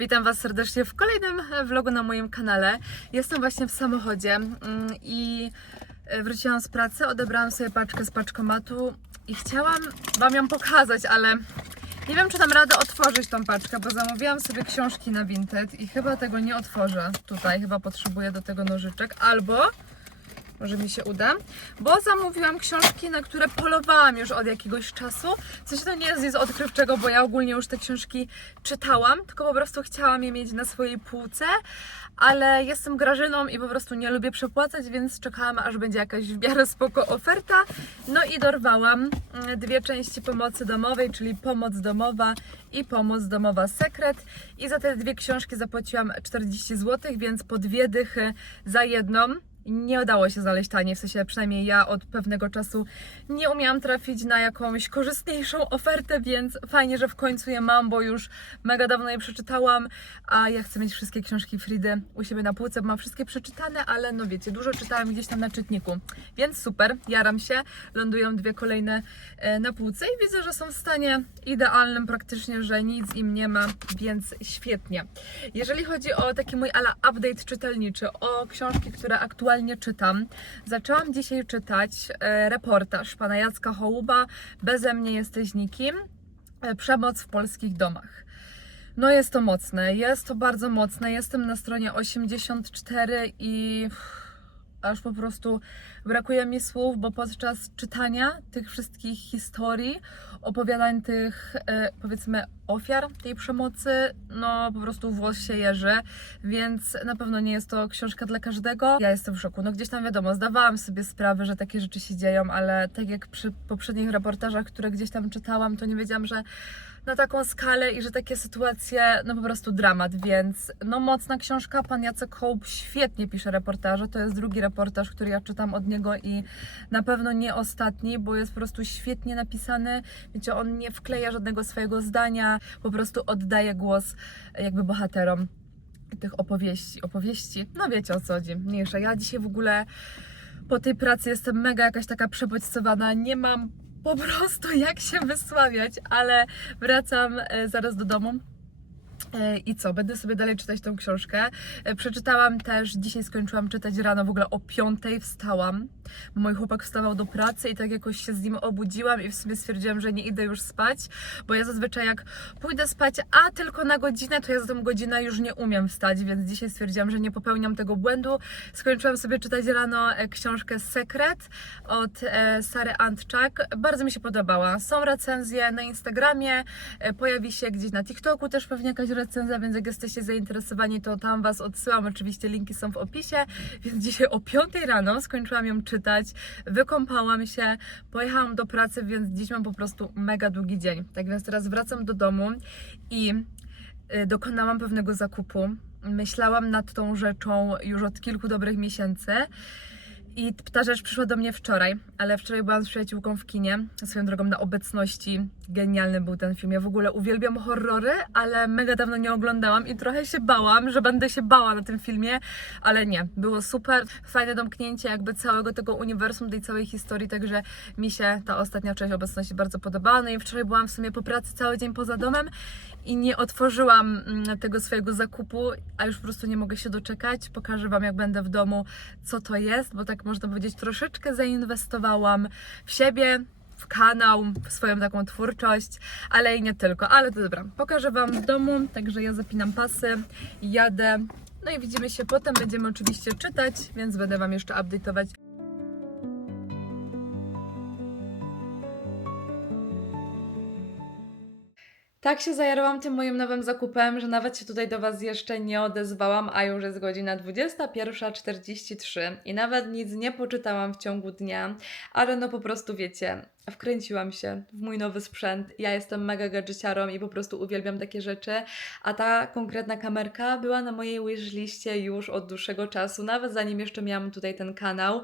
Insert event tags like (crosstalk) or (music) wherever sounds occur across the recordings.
Witam Was serdecznie w kolejnym e, vlogu na moim kanale. Jestem właśnie w samochodzie mm, i e, wróciłam z pracy, odebrałam sobie paczkę z paczkomatu i chciałam Wam ją pokazać, ale nie wiem, czy dam radę otworzyć tą paczkę, bo zamówiłam sobie książki na Vinted i chyba tego nie otworzę tutaj. Chyba potrzebuję do tego nożyczek albo może mi się uda, bo zamówiłam książki, na które polowałam już od jakiegoś czasu. W sensie to nie jest nic odkrywczego, bo ja ogólnie już te książki czytałam, tylko po prostu chciałam je mieć na swojej półce, ale jestem Grażyną i po prostu nie lubię przepłacać, więc czekałam, aż będzie jakaś w miarę spoko oferta. No i dorwałam mm, dwie części pomocy domowej, czyli pomoc domowa i pomoc domowa sekret. I za te dwie książki zapłaciłam 40 zł, więc po dwie dychy za jedną nie udało się znaleźć taniej, w sensie przynajmniej ja od pewnego czasu nie umiałam trafić na jakąś korzystniejszą ofertę, więc fajnie, że w końcu je mam, bo już mega dawno je przeczytałam, a ja chcę mieć wszystkie książki Fridy u siebie na półce, bo mam wszystkie przeczytane, ale no wiecie, dużo czytałam gdzieś tam na czytniku, więc super, jaram się, lądują dwie kolejne e, na półce i widzę, że są w stanie idealnym praktycznie, że nic im nie ma, więc świetnie. Jeżeli chodzi o taki mój ala update czytelniczy, o książki, które aktualnie czytam, zaczęłam dzisiaj czytać e, reportaż pana Jacka Hołuba Beze mnie jesteś nikim. e, Przemoc w polskich domach. No jest to mocne, jest to bardzo mocne. Jestem na stronie 84 i aż po prostu brakuje mi słów, bo podczas czytania tych wszystkich historii, opowiadań tych e, powiedzmy ofiar tej przemocy, no po prostu włos się jeży, więc na pewno nie jest to książka dla każdego. Ja jestem w szoku. No gdzieś tam wiadomo, zdawałam sobie sprawę, że takie rzeczy się dzieją, ale tak jak przy poprzednich reportażach, które gdzieś tam czytałam, to nie wiedziałam, że na taką skalę i że takie sytuacje, no po prostu dramat, więc no mocna książka. Pan Jacek Hołb świetnie pisze reportaże. To jest drugi reportaż, który ja czytam od niego i na pewno nie ostatni, bo jest po prostu świetnie napisany. Wiecie, on nie wkleja żadnego swojego zdania, po prostu oddaje głos jakby bohaterom tych opowieści. Opowieści, no wiecie o co chodzi, mniejsza. Ja dzisiaj w ogóle po tej pracy jestem mega jakaś taka przebodźcowana, nie mam po prostu jak się wysławiać, ale wracam e, zaraz do domu. E, I co, będę sobie dalej czytać tą książkę. E, Przeczytałam też, dzisiaj skończyłam czytać rano, w ogóle o piątej wstałam. Mój chłopak wstawał do pracy i tak jakoś się z nim obudziłam i w sumie stwierdziłam, że nie idę już spać, bo ja zazwyczaj jak pójdę spać, a tylko na godzinę, to ja za tą godzinę już nie umiem wstać, więc dzisiaj stwierdziłam, że nie popełniam tego błędu. Skończyłam sobie czytać rano e, książkę Sekret od Sary Antczak. Bardzo mi się podobała. Są recenzje na Instagramie, pojawi się gdzieś na TikToku też pewnie jakaś recenzja, więc jak jesteście zainteresowani, to tam Was odsyłam. Oczywiście linki są w opisie, więc dzisiaj o 5 rano skończyłam ją czytać, wykąpałam się, pojechałam do pracy, więc dziś mam po prostu mega długi dzień. Tak więc teraz wracam do domu i y, dokonałam pewnego zakupu. Myślałam nad tą rzeczą już od kilku dobrych miesięcy. I ta rzecz przyszła do mnie wczoraj, ale wczoraj byłam z przyjaciółką w kinie, swoją drogą na obecności. Genialny był ten film. Ja w ogóle uwielbiam horrory, ale mega dawno nie oglądałam i trochę się bałam, że będę się bała na tym filmie, ale nie. Było super, fajne domknięcie jakby całego tego uniwersum, tej całej historii, także mi się ta ostatnia część obecności bardzo podobała. No i wczoraj byłam w sumie po pracy cały dzień poza domem i nie otworzyłam mm, tego swojego zakupu, a już po prostu nie mogę się doczekać. Pokażę Wam, jak będę w domu, co to jest, bo tak można powiedzieć, troszeczkę zainwestowałam w siebie, w kanał, w swoją taką twórczość, ale i nie tylko. Ale to dobra, pokażę Wam w domu, także ja zapinam pasy, jadę. No i widzimy się potem, będziemy oczywiście czytać, więc będę Wam jeszcze update'ować Tak się zajarałam tym moim nowym zakupem, że nawet się tutaj do Was jeszcze nie odezwałam, a już jest godzina 21.43 i nawet nic nie poczytałam w ciągu dnia, ale no po prostu wiecie, wkręciłam się w mój nowy sprzęt. Ja jestem mega gadżeciarą i po prostu uwielbiam takie rzeczy, a ta konkretna kamerka była na mojej wishliście już od dłuższego czasu, nawet zanim jeszcze miałam tutaj ten kanał.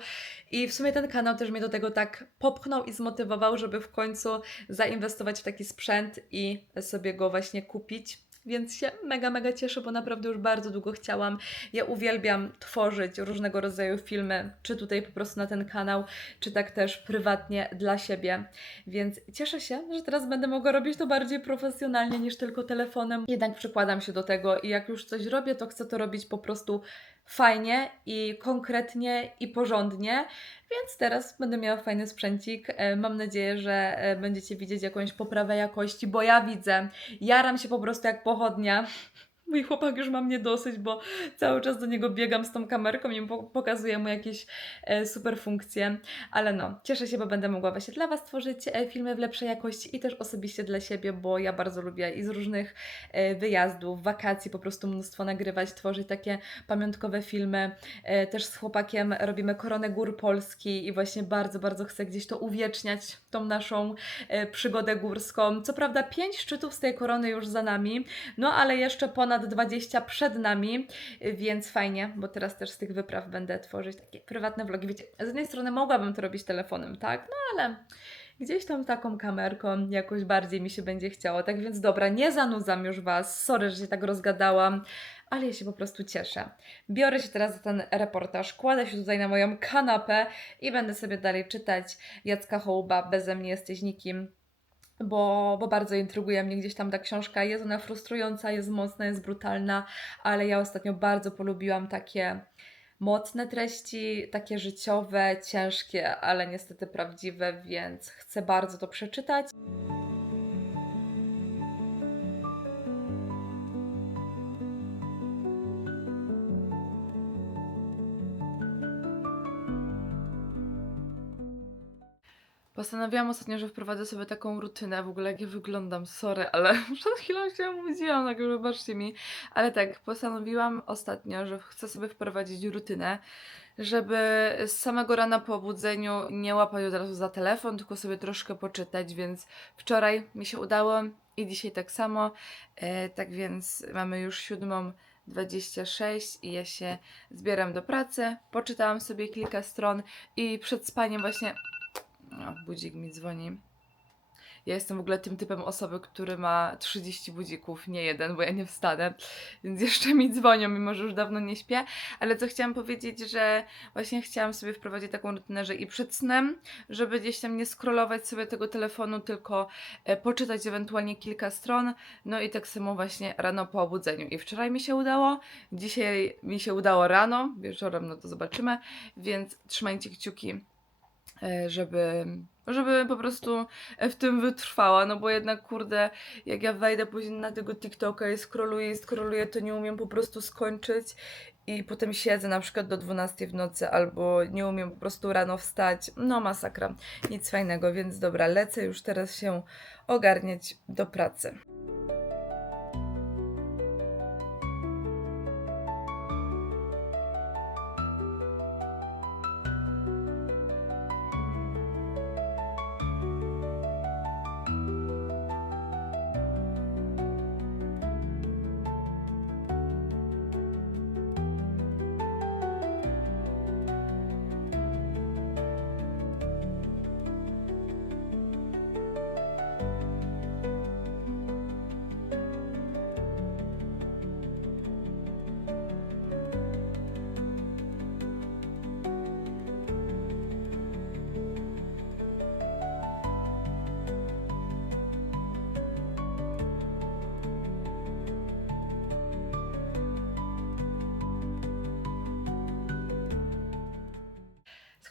I w sumie ten kanał też mnie do tego tak popchnął i zmotywował, żeby w końcu zainwestować w taki sprzęt i sobie go właśnie kupić. Więc się mega, mega cieszę, bo naprawdę już bardzo długo chciałam. Ja uwielbiam tworzyć różnego rodzaju filmy, czy tutaj po prostu na ten kanał, czy tak też prywatnie dla siebie. Więc cieszę się, że teraz będę mogła robić to bardziej profesjonalnie niż tylko telefonem. Jednak przykładam się do tego i jak już coś robię, to chcę to robić po prostu fajnie i konkretnie i porządnie. Więc teraz będę miała fajny sprzęcik. E, Mam nadzieję, że e, będziecie widzieć jakąś poprawę jakości, bo ja widzę. Jaram się po prostu jak pochodnia. Mój chłopak już ma mnie dosyć, bo cały czas do niego biegam z tą kamerką i po- pokazuję mu jakieś e, super funkcje. Ale no, cieszę się, bo będę mogła właśnie dla Was tworzyć e, filmy w lepszej jakości i też osobiście dla siebie, bo ja bardzo lubię i z różnych e, wyjazdów, wakacji po prostu mnóstwo nagrywać, tworzyć takie pamiątkowe filmy. Też z chłopakiem robimy Koronę Gór Polski i właśnie bardzo, bardzo chcę gdzieś to uwieczniać, tą naszą przygodę górską. Co prawda pięć szczytów z tej korony już za nami, no ale jeszcze ponad 20 przed nami, więc fajnie, bo teraz też z tych wypraw będę tworzyć takie prywatne vlogi. Wiecie, z jednej strony mogłabym to robić telefonem, tak? No ale gdzieś tam taką kamerką jakoś bardziej mi się będzie chciało. Tak więc dobra, nie zanudzam już Was. Sorry, że się tak rozgadałam. Ale ja się po prostu cieszę. Biorę się teraz za ten reportaż, kładę się tutaj na moją kanapę i będę sobie dalej czytać Jacka Hołuba Beze mnie jesteś nikim bo, bo bardzo intryguje mnie gdzieś tam ta książka. Jest ona frustrująca, jest mocna, jest brutalna, ale ja ostatnio bardzo polubiłam takie mocne treści, takie życiowe, ciężkie, ale niestety prawdziwe, więc chcę bardzo to przeczytać. Postanowiłam ostatnio, że wprowadzę sobie taką rutynę, w ogóle jak ja wyglądam, sorry, ale (laughs) przed chwilą się obudziłam, tak wybaczcie mi. Ale tak, postanowiłam ostatnio, że chcę sobie wprowadzić rutynę, żeby z samego rana po obudzeniu nie łapać od razu za telefon, tylko sobie troszkę poczytać, więc wczoraj mi się udało i dzisiaj tak samo. E, tak więc mamy już siódmą 26 i ja się zbieram do pracy. Poczytałam sobie kilka stron i przed spaniem właśnie budzik mi dzwoni. Ja jestem w ogóle tym typem osoby, który ma 30 budzików, nie jeden, bo ja nie wstanę, więc jeszcze mi dzwonią, mimo że już dawno nie śpię. Ale co chciałam powiedzieć, że właśnie chciałam sobie wprowadzić taką rutynę, że i przed snem, żeby gdzieś tam nie scrollować sobie tego telefonu, tylko e, poczytać ewentualnie kilka stron. No i tak samo właśnie rano po obudzeniu. I wczoraj mi się udało, dzisiaj mi się udało rano, wieczorem no to zobaczymy, więc trzymajcie kciuki żeby, żeby po prostu w tym wytrwała, no bo jednak kurde, jak ja wejdę później na tego TikToka i scrolluję i to nie umiem po prostu skończyć i potem siedzę na przykład do 12 w nocy albo nie umiem po prostu rano wstać, no masakra, nic fajnego, więc dobra, lecę już teraz się ogarniać do pracy.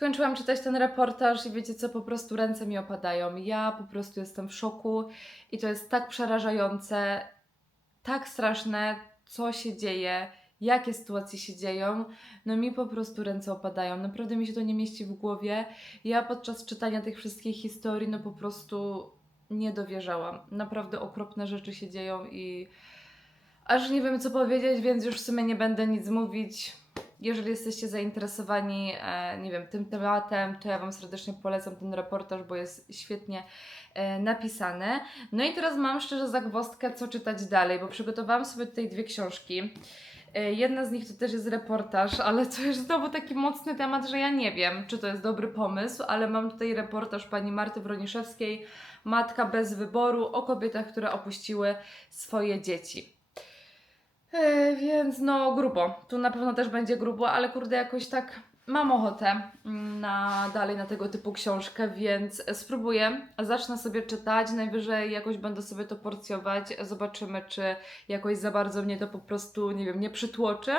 Skończyłam czytać ten reportaż i wiecie co, po prostu ręce mi opadają. Ja po prostu jestem w szoku i to jest tak przerażające, tak straszne, co się dzieje, jakie sytuacje się dzieją. No mi po prostu ręce opadają. Naprawdę mi się to nie mieści w głowie. Ja podczas czytania tych wszystkich historii, no po prostu nie dowierzałam. Naprawdę okropne rzeczy się dzieją i aż nie wiem co powiedzieć, więc już w sumie nie będę nic mówić. Jeżeli jesteście zainteresowani, e, nie wiem, tym tematem, to ja Wam serdecznie polecam ten reportaż, bo jest świetnie e, napisany. No i teraz mam szczerze zagwozdkę, co czytać dalej, bo przygotowałam sobie tutaj dwie książki. E, Jedna z nich to też jest reportaż, ale to jest znowu taki mocny temat, że ja nie wiem, czy to jest dobry pomysł, ale mam tutaj reportaż pani Marty Wroniszewskiej, Matka bez wyboru, o kobietach, które opuściły swoje dzieci. E, więc no grubo. Tu na pewno też będzie grubo, ale kurde jakoś tak mam ochotę mm, na dalej na tego typu książkę, więc spróbuję. Zacznę sobie czytać, najwyżej jakoś będę sobie to porcjować. Zobaczymy, czy jakoś za bardzo mnie to po prostu, nie wiem, nie przytłoczy.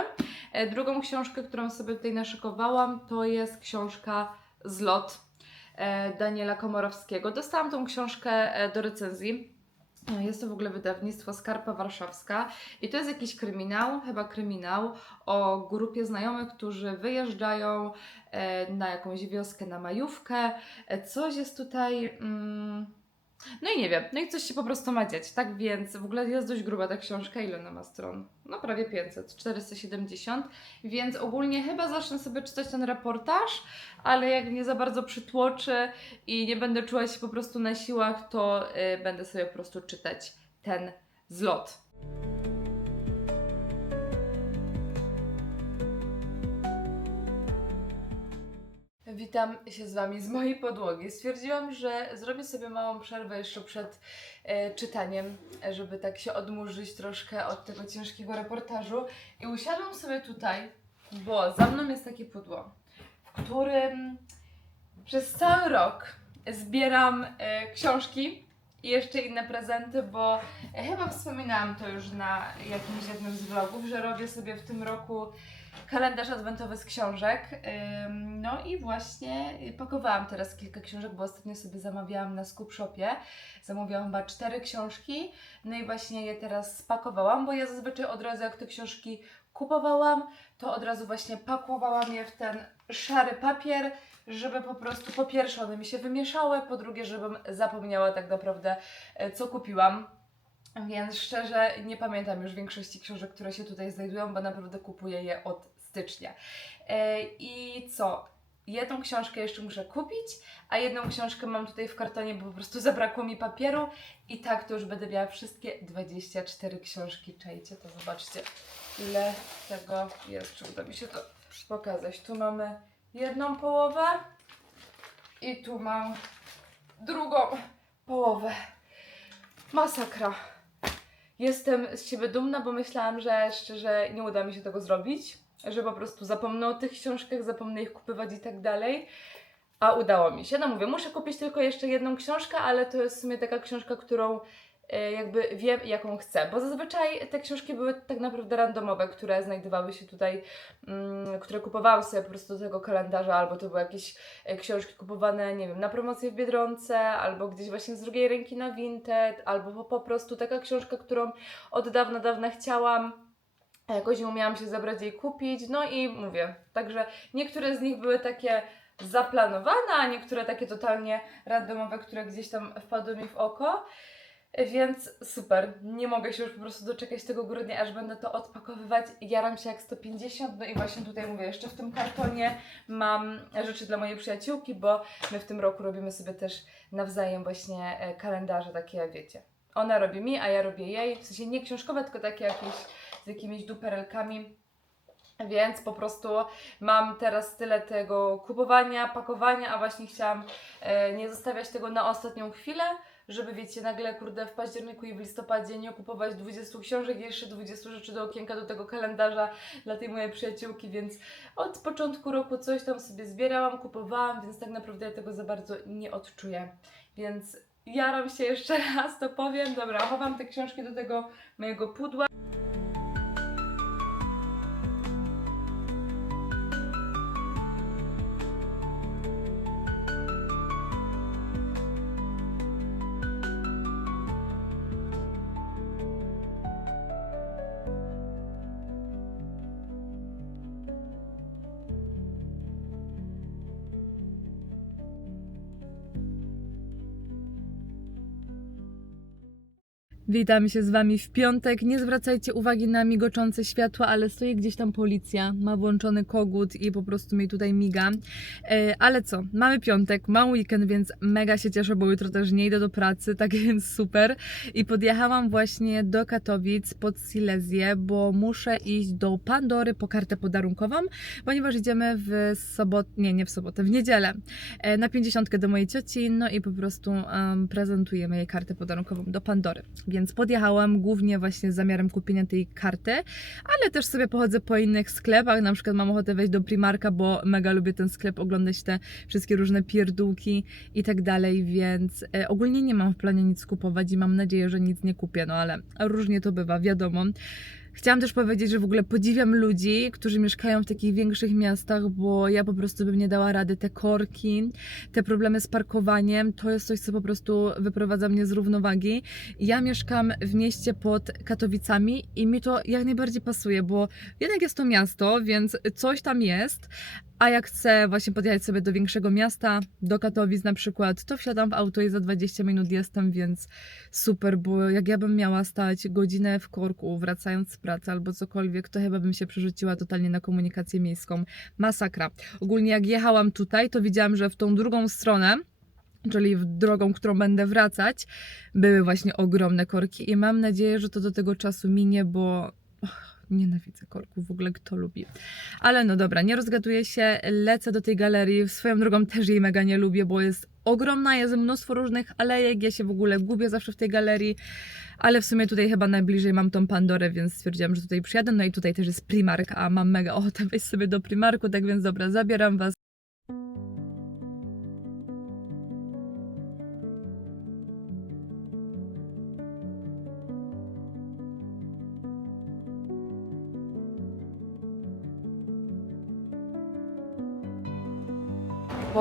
E, Drugą książkę, którą sobie tutaj naszykowałam, to jest książka Zlot e, Daniela Komorowskiego. Dostałam tą książkę do recenzji. Jest to w ogóle wydawnictwo Skarpa Warszawska i to jest jakiś kryminał, chyba kryminał o grupie znajomych, którzy wyjeżdżają e, na jakąś wioskę na majówkę. E, Coś jest tutaj. Mm, no i nie wiem, no i coś się po prostu ma dziać. Tak więc w ogóle jest dość gruba ta książka. Ile ona ma stron? No prawie 500, 470. Więc ogólnie chyba zacznę sobie czytać ten reportaż, ale jak mnie za bardzo przytłoczy i nie będę czuła się po prostu na siłach, to y, będę sobie po prostu czytać ten zlot. Witam się z Wami z mojej podłogi. Stwierdziłam, że zrobię sobie małą przerwę jeszcze przed e, czytaniem, żeby tak się odmurzyć troszkę od tego ciężkiego reportażu. I usiadłam sobie tutaj, bo za mną jest takie pudło, w którym przez cały rok zbieram e, książki i jeszcze inne prezenty, bo chyba wspominałam to już na jakimś jednym z vlogów, że robię sobie w tym roku kalendarz adwentowy z książek. No i właśnie pakowałam teraz kilka książek, bo ostatnio sobie zamawiałam na Scoop Shopie. Zamówiłam chyba cztery książki, no i właśnie je teraz spakowałam, bo ja zazwyczaj od razu jak te książki kupowałam, to od razu właśnie pakowałam je w ten szary papier, żeby po prostu po pierwsze one mi się wymieszały, po drugie żebym zapomniała tak naprawdę e, co kupiłam. Więc szczerze nie pamiętam już większości książek, które się tutaj znajdują, bo naprawdę kupuję je od stycznia. E, I co? Jedną książkę jeszcze muszę kupić, a jedną książkę mam tutaj w kartonie, bo po prostu zabrakło mi papieru. I tak to już będę miała wszystkie 24 książki. Czajcie, to zobaczcie, ile tego jest. Czy uda mi się to pokazać? Tu mamy jedną połowę i tu mam drugą połowę. Masakra. Jestem z siebie dumna, bo myślałam, że szczerze nie uda mi się tego zrobić, że po prostu zapomnę o tych książkach, zapomnę ich kupywać i tak dalej. A udało mi się. No mówię, muszę kupić tylko jeszcze jedną książkę, ale to jest w sumie taka książka, którą jakby wiem, jaką chcę. Bo zazwyczaj te książki były tak naprawdę randomowe, które znajdowały się tutaj, mm, które kupowałam sobie po prostu do tego kalendarza, albo to były jakieś e, książki kupowane, nie wiem, na promocję w Biedronce, albo gdzieś właśnie z drugiej ręki na Vinted, albo po, prostu taka książka, którą od dawna, dawna chciałam. Jakoś nie umiałam się zabrać jej kupić, no i mówię, także niektóre z nich były takie zaplanowane, a niektóre takie totalnie randomowe, które gdzieś tam wpadły mi w oko. Więc super, nie mogę się już po prostu doczekać tego grudnia, aż będę to odpakowywać. Jaram się jak 150, no i właśnie tutaj mówię, jeszcze w tym kartonie mam rzeczy dla mojej przyjaciółki, bo my w tym roku robimy sobie też nawzajem właśnie e, kalendarze takie, wiecie. Ona robi mi, a ja robię jej, w sensie nie książkowe, tylko takie jakieś z jakimiś duperelkami. Więc po prostu mam teraz tyle tego kupowania, pakowania, a właśnie chciałam e, nie zostawiać tego na ostatnią chwilę, żeby wiecie, nagle kurde w październiku i w listopadzie nie kupować 20 książek jeszcze 20 rzeczy do okienka do tego kalendarza dla tej mojej przyjaciółki, więc od początku roku coś tam sobie zbierałam, kupowałam, więc tak naprawdę ja tego za bardzo nie odczuję. Więc jaram się jeszcze (laughs) raz, to powiem. Dobra, chowam te książki do tego mojego pudła. Witam się z Wami w piątek. Nie zwracajcie uwagi na migoczące światła, ale stoi gdzieś tam policja, ma włączony kogut i po prostu mi tutaj miga. E, ale co, mamy piątek, mam weekend, więc mega się cieszę, bo jutro też nie idę do pracy, (laughs) tak więc super. I podjechałam właśnie do Katowic pod Silezję, bo muszę iść do Pandory po kartę podarunkową, ponieważ idziemy w sobotę, nie, nie w sobotę, w niedzielę e, na 50 do mojej cioci, no i po prostu em, prezentujemy jej kartę podarunkową do Pandory. Więc podjechałam głównie właśnie z zamiarem kupienia tej karty, ale też sobie pochodzę po innych sklepach, na przykład mam ochotę wejść do Primarka, bo mega lubię ten sklep, oglądać te wszystkie różne pierdółki i tak dalej, więc e, ogólnie nie mam w planie nic kupować i mam nadzieję, że nic nie kupię, no ale różnie to bywa, wiadomo. Chciałam też powiedzieć, że w ogóle podziwiam ludzi, którzy mieszkają w takich większych miastach, bo ja po prostu bym nie dała rady. Te korki, te problemy z parkowaniem, to jest coś, co po prostu wyprowadza mnie z równowagi. Ja mieszkam w mieście pod Katowicami i mi to jak najbardziej pasuje, bo jednak jest to miasto, więc coś tam jest. A jak chcę właśnie podjechać sobie do większego miasta, do Katowic na przykład, to wsiadam w auto i za 20 minut jestem, więc super, bo jak ja bym miała stać godzinę w korku, wracając z pracy albo cokolwiek, to chyba bym się przerzuciła totalnie na komunikację miejską. Masakra. Ogólnie jak jechałam tutaj, to widziałam, że w tą drugą stronę, czyli drogą, którą będę wracać, były właśnie ogromne korki i mam nadzieję, że to do tego czasu minie, bo nienawidzę korków, w ogóle kto lubi. Ale no dobra, nie rozgaduję się, lecę do tej galerii, swoją drogą też jej mega nie lubię, bo jest ogromna, jest mnóstwo różnych alejek, ja się w ogóle gubię zawsze w tej galerii, ale w sumie tutaj chyba najbliżej mam tą Pandorę, więc stwierdziłam, że tutaj przyjadę, no i tutaj też jest Primark, a mam mega ochotę wejść sobie do Primarku, tak więc dobra, zabieram Was.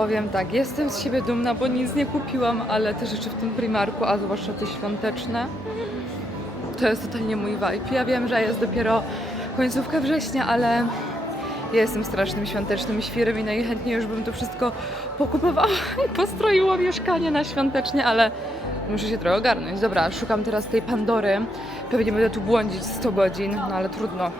Powiem tak, jestem z siebie dumna, bo nic nie kupiłam, ale te rzeczy w tym Primarku, a zwłaszcza te świąteczne, to jest totalnie mój vibe. Ja wiem, że jest dopiero końcówka września, ale ja jestem strasznym świątecznym świrem i najchętniej już bym to wszystko pokupowała (laughs) i postroiła mieszkanie na świątecznie, ale muszę się trochę ogarnąć. Dobra, szukam teraz tej Pandory. Pewnie będę tu błądzić 100 godzin, no ale trudno.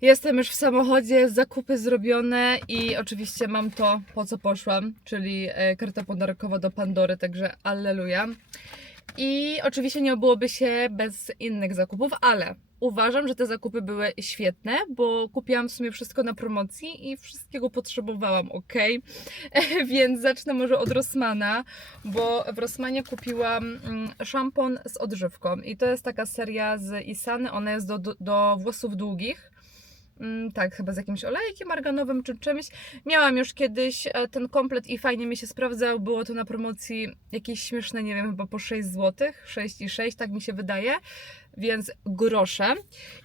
Jestem już w samochodzie, zakupy zrobione i oczywiście mam to, po co poszłam, czyli e, karta podarkowa do Pandory, także alleluja. I oczywiście nie obyłoby się bez innych zakupów, ale uważam, że te zakupy były świetne, bo kupiłam w sumie wszystko na promocji i wszystkiego potrzebowałam, ok? (laughs) Więc zacznę może od Rossmana, bo w Rossmanie kupiłam mm, szampon z odżywką i to jest taka seria z Isany, ona jest do, do, do włosów długich. Mm, tak, chyba z jakimś olejkiem arganowym czy czymś. Miałam już kiedyś e, ten komplet i fajnie mi się sprawdzał. Było to na promocji jakieś śmieszne, nie wiem, chyba po 6 zł, 6,6, tak mi się wydaje, więc grosze.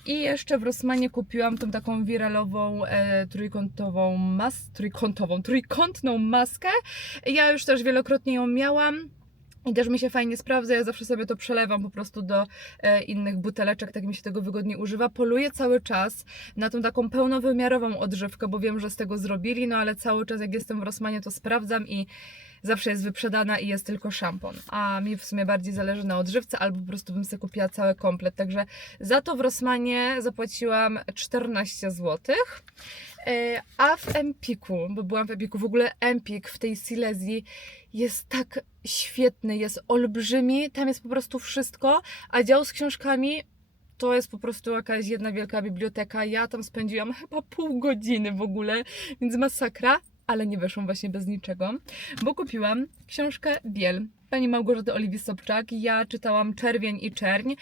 I jeszcze w Rossmanie kupiłam tą taką wiralową e, trójkątową mas, trójkątową, trójkątną maskę. Ja już też wielokrotnie ją miałam. I też mi się fajnie sprawdza, ja zawsze sobie to przelewam po prostu do e, innych buteleczek, tak mi się tego wygodnie używa. Poluję cały czas na tą taką pełnowymiarową odżywkę, bo wiem, że z tego zrobili, no ale cały czas jak jestem w Rossmanie to sprawdzam i zawsze jest wyprzedana i jest tylko szampon. A mi w sumie bardziej zależy na odżywce, albo po prostu bym sobie kupiła cały komplet. Także za to w Rossmanie zapłaciłam 14 zł. E, A w Empiku, bo byłam w Empiku, w ogóle Empik w tej Silesii jest tak świetny, jest olbrzymi, tam jest po prostu wszystko, a dział z książkami to jest po prostu jakaś jedna wielka biblioteka. Ja tam spędziłam chyba pół godziny w ogóle, więc masakra, ale nie weszłam właśnie bez niczego, bo kupiłam książkę Biel pani Małgorzaty Oliwii Sobczak. Ja czytałam Czerwień i Czerń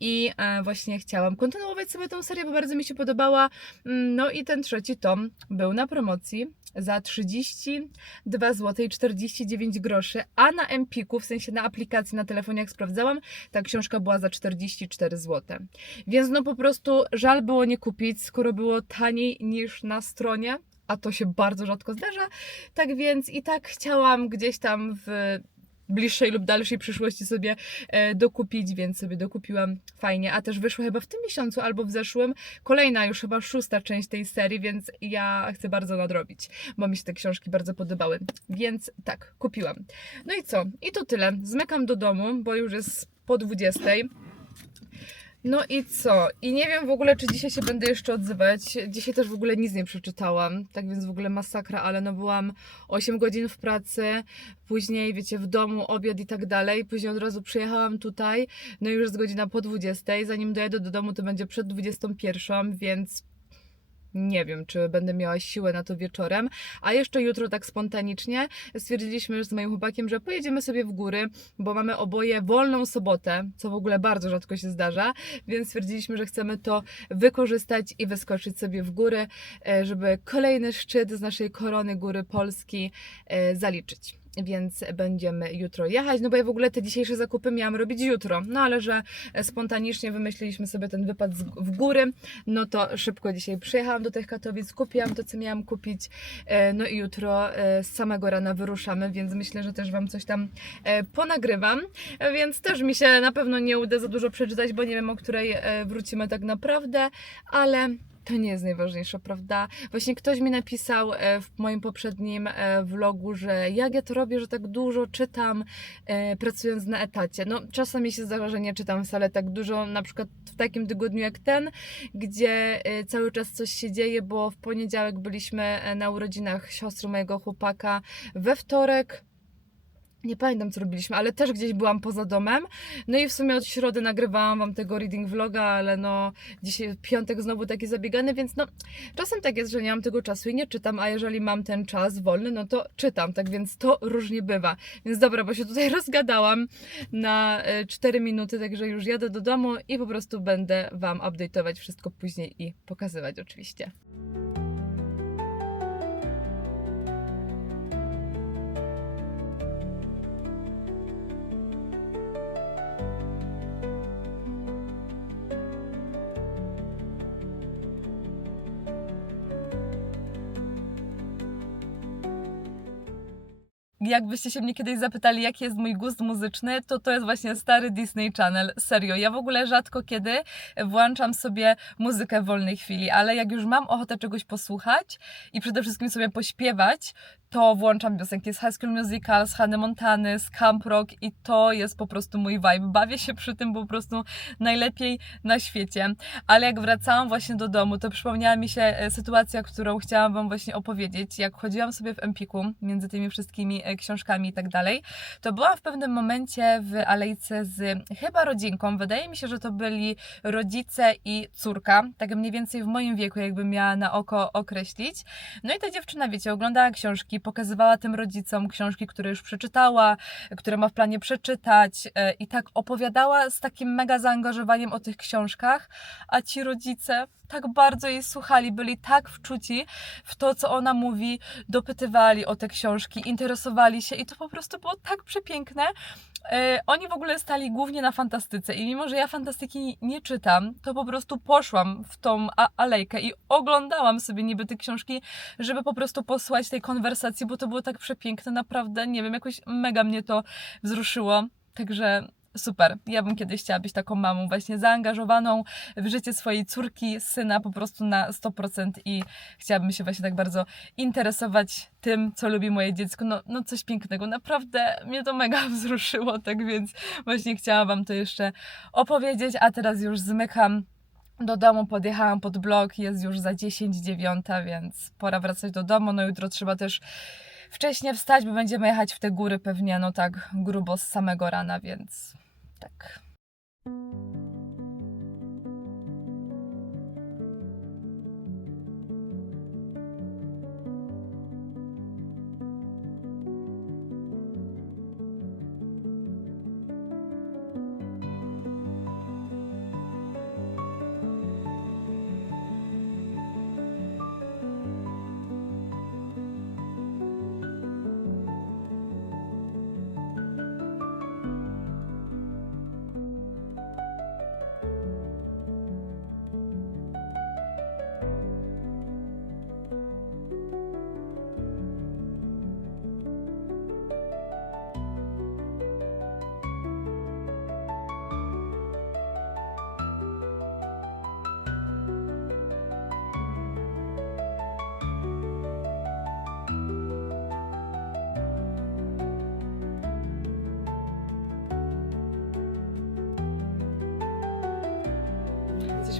i e, właśnie chciałam kontynuować sobie tą serię, bo bardzo mi się podobała. Mm, No i ten trzeci tom był na promocji za 32 zł i 49 groszy, a na Empiku, w sensie na aplikacji na telefonie jak sprawdzałam, ta książka była za 44 zł. Więc no po prostu żal było nie kupić, skoro było taniej niż na stronie, a to się bardzo rzadko zdarza. Tak więc i tak chciałam gdzieś tam w bliższej lub dalszej przyszłości sobie e, dokupić, więc sobie dokupiłam fajnie. A też wyszła chyba w tym miesiącu albo w zeszłym kolejna, już chyba szósta część tej serii, więc ja chcę bardzo nadrobić, bo mi się te książki bardzo podobały. Więc tak, kupiłam. No i co? I to tyle. Zmykam do domu, bo już jest po 20. No i co? I nie wiem w ogóle, czy dzisiaj się będę jeszcze odzywać. Dzisiaj też w ogóle nic nie przeczytałam, tak więc w ogóle masakra, ale no byłam 8 godzin w pracy, później wiecie, w domu, obiad i tak dalej. Później od razu przyjechałam tutaj, no i już jest godzina po 20. Zanim dojadę do domu, to będzie przed 21, więc nie wiem, czy będę miała siłę na to wieczorem. A jeszcze jutro, tak spontanicznie, stwierdziliśmy z moim chłopakiem, że pojedziemy sobie w góry, bo mamy oboje wolną sobotę, co w ogóle bardzo rzadko się zdarza, więc stwierdziliśmy, że chcemy to wykorzystać i wyskoczyć sobie w góry, e, żeby kolejny szczyt z naszej korony góry Polski e, zaliczyć więc będziemy jutro jechać. No bo ja w ogóle te dzisiejsze zakupy miałam robić jutro, no ale że spontanicznie wymyśliliśmy sobie ten wypad w góry, no to szybko dzisiaj przyjechałam do tych Katowic, kupiłam to, co miałam kupić, e, no i jutro e, z samego rana wyruszamy, więc myślę, że też Wam coś tam e, ponagrywam, E, więc też mi się na pewno nie uda za dużo przeczytać, bo nie wiem, o której e, wrócimy tak naprawdę, ale to nie jest najważniejsze, prawda? Właśnie ktoś mi napisał e, w moim poprzednim e, vlogu, że jak ja to robię, że tak dużo czytam e, pracując na etacie. No, czasami się zdarza, że nie czytam wcale tak dużo, na przykład w takim tygodniu jak ten, gdzie cały czas coś się dzieje, bo w poniedziałek byliśmy na urodzinach siostry mojego chłopaka, we wtorek nie pamiętam, co robiliśmy, ale też gdzieś byłam poza domem. No i w sumie od środy nagrywałam Wam tego reading vloga, ale no dzisiaj piątek znowu taki zabiegany, więc no czasem tak jest, że nie mam tego czasu i nie czytam, a jeżeli mam ten czas wolny, no to czytam, tak więc to różnie bywa. Więc dobra, bo się tutaj (laughs) rozgadałam na e, 4 minuty, także już jadę do domu i po prostu będę Wam update'ować wszystko później i pokazywać oczywiście. Jakbyście się mnie kiedyś zapytali, jaki jest mój gust muzyczny, to to jest właśnie stary Disney Channel. Serio, ja w ogóle rzadko kiedy włączam sobie muzykę w wolnej chwili, ale jak już mam ochotę czegoś posłuchać i przede wszystkim sobie pośpiewać, to włączam piosenki z High School Musical, z Hannah Montany, z Camp Rock i to jest po prostu mój vibe. Bawię się przy tym po prostu najlepiej na świecie. Ale jak wracałam właśnie do domu, to przypomniała mi się e, sytuacja, którą chciałam Wam właśnie opowiedzieć. Jak chodziłam sobie w Empiku między tymi wszystkimi e, książkami i tak dalej, to byłam w pewnym momencie w alejce z chyba rodzinką. Wydaje mi się, że to byli rodzice i córka, tak mniej więcej w moim wieku, jakbym miała na oko określić. No i ta dziewczyna, wiecie, oglądała książki, pokazywała tym rodzicom książki, które już przeczytała, które ma w planie przeczytać e, i tak opowiadała z takim mega zaangażowaniem o tych książkach, a ci rodzice tak bardzo jej słuchali, byli tak wczuci w to, co ona mówi, dopytywali o te książki, interesowali się i to po prostu było tak przepiękne. E, Oni w ogóle stali głównie na fantastyce i mimo, że ja fantastyki nie czytam, to po prostu poszłam w tą alejkę i oglądałam sobie niby te książki, żeby po prostu posłuchać tej konwersacji, bo to było tak przepiękne, naprawdę, nie wiem, jakoś mega mnie to wzruszyło. Także super. Ja bym kiedyś chciała być taką mamą, właśnie zaangażowaną w życie swojej córki, syna po prostu na 100% i chciałabym się właśnie tak bardzo interesować tym, co lubi moje dziecko. No, no coś pięknego. Naprawdę mnie to mega (laughs) wzruszyło, tak więc właśnie chciałam Wam to jeszcze opowiedzieć, a teraz już zmykam do domu, podjechałam pod blok, jest już za 10, 9, więc pora wracać do domu. No jutro trzeba też wcześniej wstać, bo będziemy jechać w te góry pewnie, no tak grubo z samego rana, więc tak.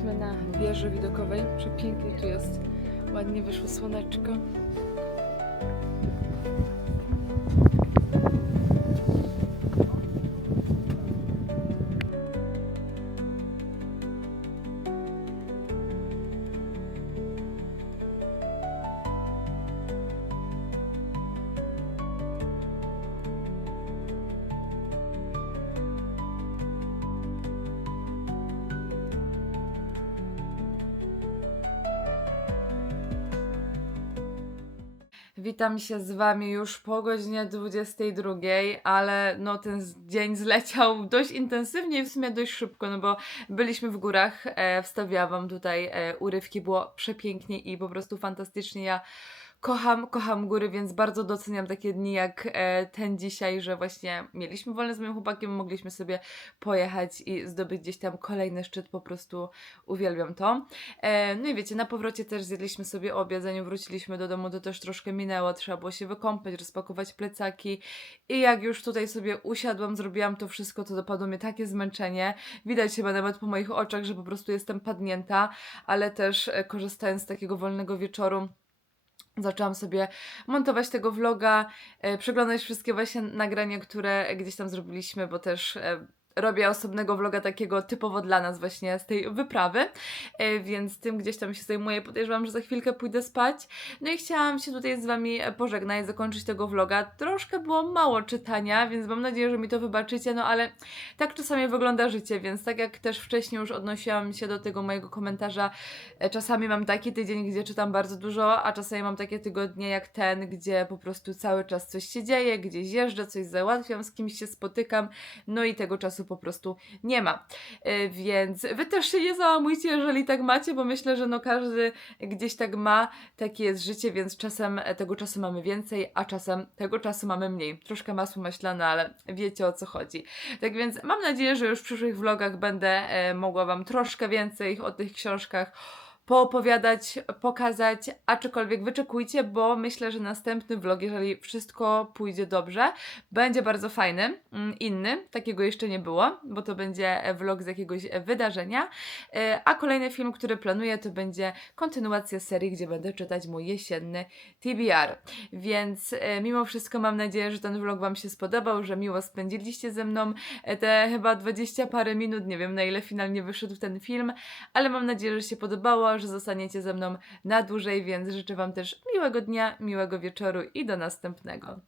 Jesteśmy na wieży widokowej. Przepięknie tu jest. Ładnie wyszło słoneczko. Witam się z Wami już po godzinie 22, ale no ten dzień zleciał dość intensywnie i w sumie dość szybko, no bo byliśmy w górach, e, wstawiałam Wam tutaj e, urywki, było przepięknie i po prostu fantastycznie. Ja kocham, kocham góry, więc bardzo doceniam takie dni jak e, ten dzisiaj, że właśnie mieliśmy wolne z moim chłopakiem, mogliśmy sobie pojechać i zdobyć gdzieś tam kolejny szczyt, po prostu uwielbiam to. E, no i wiecie, na powrocie też zjedliśmy sobie obiad, zanim wróciliśmy do domu, to też troszkę minęło, trzeba było się wykąpać, rozpakować plecaki i jak już tutaj sobie usiadłam, zrobiłam to wszystko, to dopadło mnie takie zmęczenie, widać chyba nawet po moich oczach, że po prostu jestem padnięta, ale też e, korzystając z takiego wolnego wieczoru, Zaczęłam sobie montować tego vloga, e, przeglądać wszystkie właśnie nagrania, które gdzieś tam zrobiliśmy, bo też e, robię osobnego vloga takiego typowo dla nas właśnie z tej wyprawy, e, więc tym gdzieś tam się zajmuję. Podejrzewam, że za chwilkę pójdę spać. No i chciałam się tutaj z Wami pożegnać, zakończyć tego vloga. Troszkę było mało czytania, więc mam nadzieję, że mi to wybaczycie, no ale tak czasami wygląda życie, więc tak jak też wcześniej już odnosiłam się do tego mojego komentarza, e, czasami mam taki tydzień, gdzie czytam bardzo dużo, a czasami mam takie tygodnie jak ten, gdzie po prostu cały czas coś się dzieje, gdzieś jeżdżę, coś załatwiam, z kimś się spotykam, no i tego czasu po prostu nie ma. E, Więc wy też się nie załamujcie, jeżeli tak macie, bo myślę, że no każdy gdzieś tak ma, takie jest życie, więc czasem tego czasu mamy więcej, a czasem tego czasu mamy mniej. Troszkę masło maślane, ale wiecie o co chodzi. Tak więc mam nadzieję, że już w przyszłych vlogach będę e, mogła Wam troszkę więcej o tych książkach poopowiadać, pokazać, aczkolwiek wyczekujcie, bo myślę, że następny vlog, jeżeli wszystko pójdzie dobrze, będzie bardzo fajny, mm, inny, takiego jeszcze nie było, bo to będzie vlog z jakiegoś wydarzenia, E, a kolejny film, który planuję, to będzie kontynuacja serii, gdzie będę czytać mój jesienny TBR. Więc e, mimo wszystko mam nadzieję, że ten vlog Wam się spodobał, że miło spędziliście ze mną e, te chyba 20 parę minut, nie wiem na ile finalnie wyszedł ten film, ale mam nadzieję, że się podobało, że zostaniecie ze mną na dłużej, więc życzę Wam też miłego dnia, miłego wieczoru i do następnego.